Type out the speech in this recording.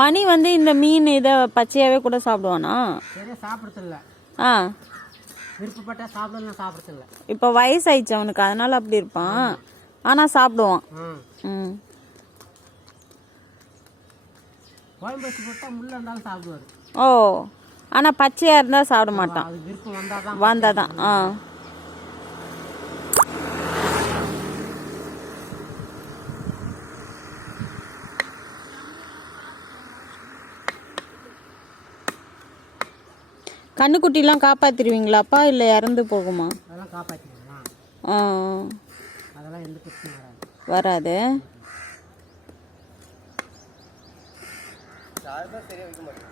மணி வந்து இந்த மீன் இதை பச்சையாவே கூட சாப்பிடுவானா? சரியா சாப்பிடுறது இல்ல. விருப்பப்பட்டா சாப்பிடலாம், சாப்பிடுறது இல்ல. இப்போ வயசாயிடுச்சு அவனுக்கு, அதனால அப்படி இருப்பான். ஆனா சாப்பிடுவான். குழம்பு வச்சு போட்டா முள்ள இருந்தாலும் சாப்பிடுவாரு. ஓ, ஆனா பச்சையா இருந்தா சாப்பிட மாட்டான். அது விருப்பம் வந்தாதான். வந்தாதான். கண்ணுக்குட்டிலாம் காப்பாத்திடுவீங்களாப்பா இல்ல இறந்து போகுமா? அதெல்லாம் காப்பாத்திடுவீங்களா? அதெல்லாம் எந்த பிரச்சனையும் வராது. சரியா வைக்க மாட்டேன்.